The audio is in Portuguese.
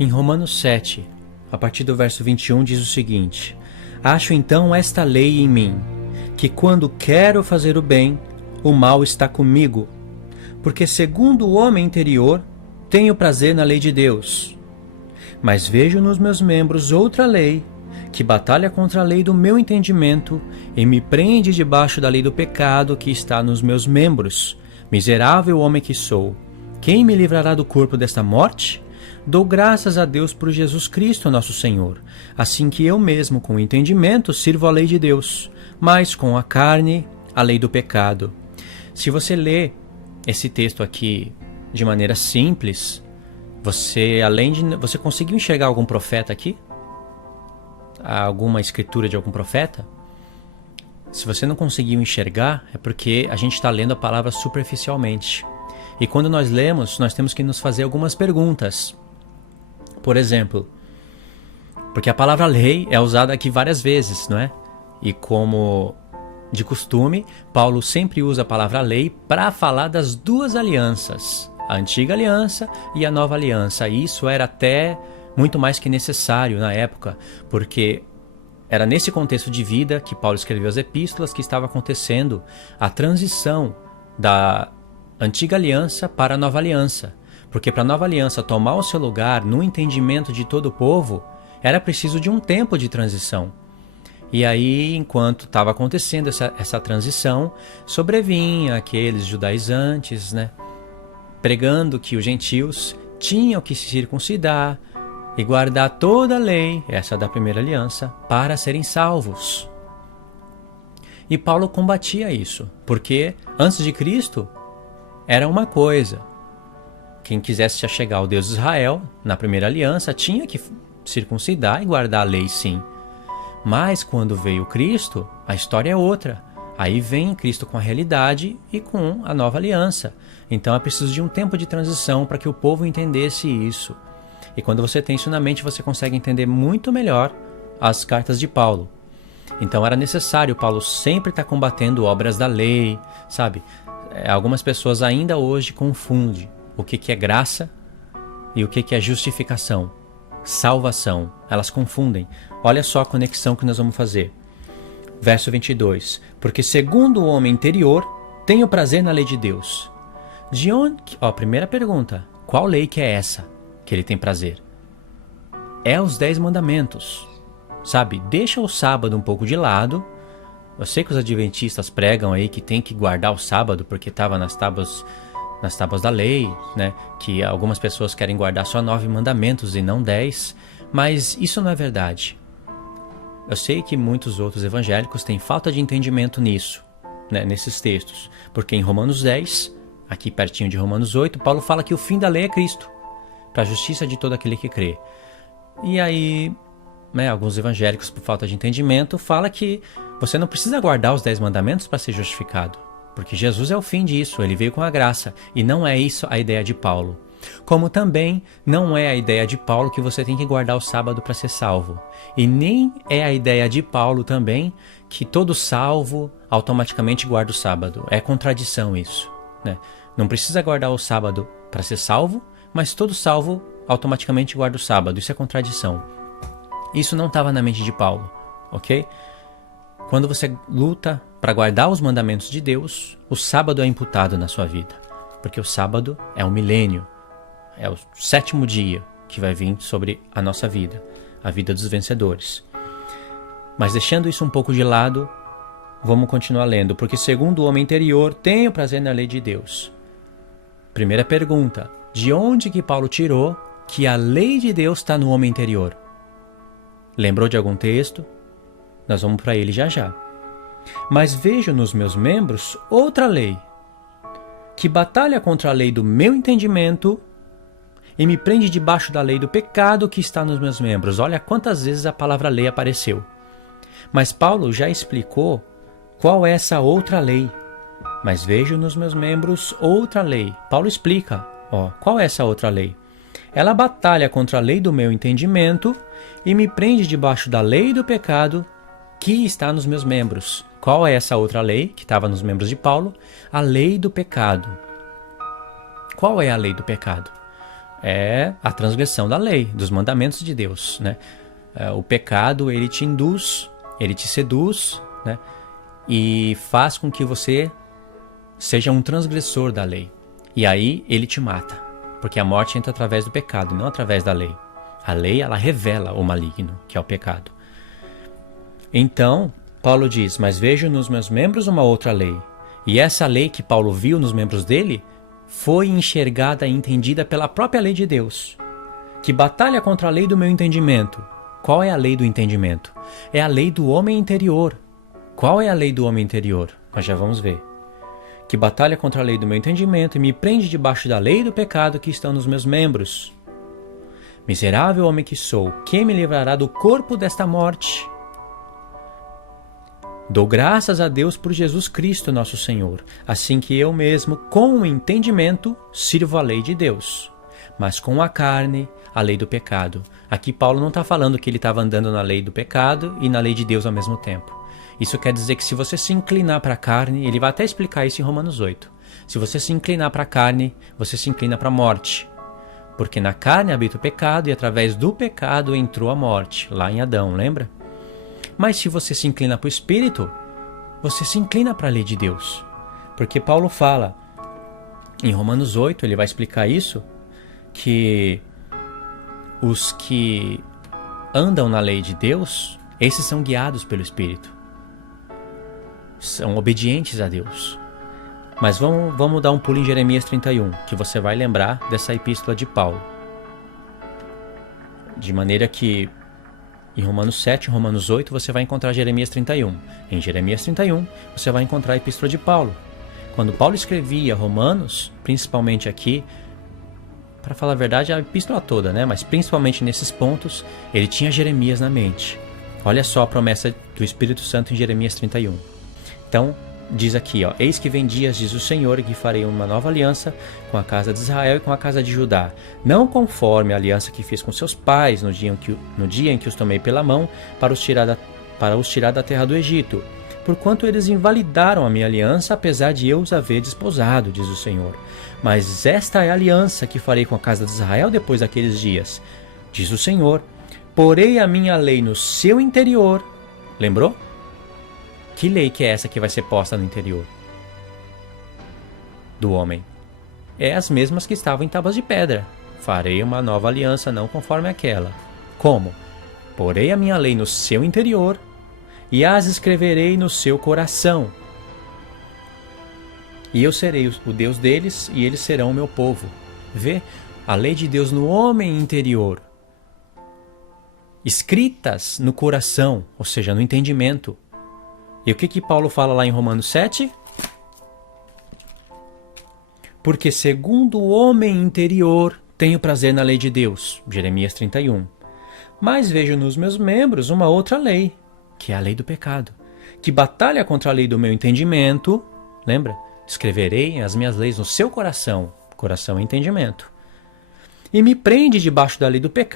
Em Romanos 7, a partir do verso 21, diz o seguinte: Acho então esta lei em mim, que quando quero fazer o bem, o mal está comigo. Porque segundo o homem interior, tenho prazer na lei de Deus. Mas vejo nos meus membros outra lei, que batalha contra a lei do meu entendimento e me prende debaixo da lei do pecado que está nos meus membros. Miserável homem que sou, quem me livrará do corpo desta morte? Dou graças a Deus por Jesus Cristo, nosso Senhor, assim que eu mesmo, com o entendimento, sirvo a lei de Deus, mas com a carne, a lei do pecado. Se você lê esse texto aqui de maneira simples, você conseguiu enxergar algum profeta aqui? Alguma escritura de algum profeta? Se você não conseguiu enxergar, é porque a gente está lendo a palavra superficialmente. E quando nós lemos, nós temos que nos fazer algumas perguntas. Por exemplo, porque a palavra lei é usada aqui várias vezes, não é? E como de costume, Paulo sempre usa a palavra lei para falar das duas alianças, a antiga aliança e a nova aliança. E isso era até muito mais que necessário na época, porque era nesse contexto de vida que Paulo escreveu as epístolas que estava acontecendo a transição da antiga aliança para a nova aliança. Porque para a nova aliança tomar o seu lugar no entendimento de todo o povo, era preciso de um tempo de transição. E aí, enquanto estava acontecendo essa transição, sobrevinha aqueles judaizantes, né, pregando que os gentios tinham que se circuncidar e guardar toda a lei, essa da primeira aliança, para serem salvos. E Paulo combatia isso, porque antes de Cristo era uma coisa. Quem quisesse se achegar ao Deus de Israel, na primeira aliança, tinha que circuncidar e guardar a lei, sim. Mas quando veio Cristo, a história é outra. Aí vem Cristo com a realidade e com a nova aliança. Então é preciso de um tempo de transição para que o povo entendesse isso. E quando você tem isso na mente, você consegue entender muito melhor as cartas de Paulo. Então era necessário Paulo sempre estar combatendo obras da lei, sabe? Algumas pessoas ainda hoje confundem o que é graça e o que é justificação, salvação. Elas confundem. Olha só a conexão que nós vamos fazer. Verso 22. Porque segundo o homem interior, tenho prazer na lei de Deus. De onde... primeira pergunta. Qual lei que é essa que ele tem prazer? É os 10 mandamentos. Sabe? Deixa o sábado um pouco de lado. Eu sei que os adventistas pregam aí que tem que guardar o sábado porque estava nas tábuas da lei, né? Que algumas pessoas querem guardar só 9 mandamentos e não 10. Mas isso não é verdade. Eu sei que muitos outros evangélicos têm falta de entendimento nisso, né, nesses textos. Porque em Romanos 10, aqui pertinho de Romanos 8, Paulo fala que o fim da lei é Cristo, para a justiça de todo aquele que crê. E aí, né, alguns evangélicos, por falta de entendimento, falam que você não precisa guardar os 10 mandamentos para ser justificado. Porque Jesus é o fim disso, ele veio com a graça. E não é isso a ideia de Paulo. Como também não é a ideia de Paulo que você tem que guardar o sábado para ser salvo. E nem é a ideia de Paulo também que todo salvo automaticamente guarda o sábado. É contradição isso, né? Não precisa guardar o sábado para ser salvo, mas todo salvo automaticamente guarda o sábado. Isso é contradição. Isso não estava na mente de Paulo, ok? Quando você luta para guardar os mandamentos de Deus, o sábado é imputado na sua vida. Porque o sábado é um milênio. É o 7º dia que vai vir sobre a nossa vida, a vida dos vencedores. Mas deixando isso um pouco de lado, vamos continuar lendo. Porque segundo o homem interior, tenho prazer na lei de Deus. Primeira pergunta. De onde que Paulo tirou que a lei de Deus está no homem interior? Lembrou de algum texto? Nós vamos para ele já já. Mas vejo nos meus membros outra lei, que batalha contra a lei do meu entendimento e me prende debaixo da lei do pecado que está nos meus membros. Olha quantas vezes a palavra lei apareceu. Mas Paulo já explicou qual é essa outra lei. Mas vejo nos meus membros outra lei. Paulo explica, qual é essa outra lei? Ela batalha contra a lei do meu entendimento e me prende debaixo da lei do pecado que está nos meus membros. Qual é essa outra lei que estava nos membros de Paulo? A lei do pecado. Qual é a lei do pecado? é a transgressão da lei, dos mandamentos de Deus, né? O pecado, ele te induz, ele te seduz, né? E faz com que você seja um transgressor da lei. E aí ele te mata, porque a morte entra através do pecado, não através da lei. A lei, ela revela o maligno, que é o pecado. Então, Paulo diz, mas vejo nos meus membros uma outra lei. E essa lei que Paulo viu nos membros dele foi enxergada e entendida pela própria lei de Deus, que batalha contra a lei do meu entendimento. Qual é a lei do entendimento? É a lei do homem interior. Qual é a lei do homem interior? Nós já vamos ver. Que batalha contra a lei do meu entendimento e me prende debaixo da lei do pecado que estão nos meus membros. Miserável homem que sou, quem me livrará do corpo desta morte? Dou graças a Deus por Jesus Cristo, nosso Senhor, assim que eu mesmo, com o entendimento, sirvo a lei de Deus, mas com a carne, a lei do pecado. Aqui Paulo não está falando que ele estava andando na lei do pecado e na lei de Deus ao mesmo tempo. Isso quer dizer que se você se inclinar para a carne, ele vai até explicar isso em Romanos 8. Se você se inclinar para a carne, você se inclina para a morte. Porque na carne habita o pecado e através do pecado entrou a morte, lá em Adão, lembra? Mas se você se inclina para o Espírito, você se inclina para a lei de Deus. Porque Paulo fala, em Romanos 8, ele vai explicar isso, que os que andam na lei de Deus, esses são guiados pelo Espírito. São obedientes a Deus. Mas vamos dar um pulo em Jeremias 31, que você vai lembrar dessa epístola de Paulo. De maneira que em Romanos 7 e Romanos 8 você vai encontrar Jeremias 31. Em Jeremias 31 você vai encontrar a epístola de Paulo. Quando Paulo escrevia Romanos, principalmente aqui, para falar a verdade, a epístola toda, né? Mas principalmente nesses pontos, ele tinha Jeremias na mente. Olha só a promessa do Espírito Santo em Jeremias 31. Então, diz aqui, ó, eis que vem dias, diz o Senhor, que farei uma nova aliança com a casa de Israel e com a casa de Judá, não conforme a aliança que fiz com seus pais no dia em que os tomei pela mão para os tirar da terra do Egito, porquanto eles invalidaram a minha aliança, apesar de eu os haver desposado, diz o Senhor. Mas esta é a aliança que farei com a casa de Israel depois daqueles dias, diz o Senhor, porei a minha lei no seu interior. Lembrou? Que lei que é essa que vai ser posta no interior do homem? É as mesmas que estavam em tábuas de pedra. Farei uma nova aliança, não conforme aquela. Como? Porei a minha lei no seu interior e as escreverei no seu coração. E eu serei o Deus deles e eles serão o meu povo. Vê? A lei de Deus no homem interior. Escritas no coração, ou seja, no entendimento. E o que Paulo fala lá em Romanos 7? Porque segundo o homem interior tenho prazer na lei de Deus, Jeremias 31. Mas vejo nos meus membros uma outra lei, que é a lei do pecado, que batalha contra a lei do meu entendimento. Lembra? Escreverei as minhas leis no seu coração, coração é entendimento, e me prende debaixo da lei do pecado,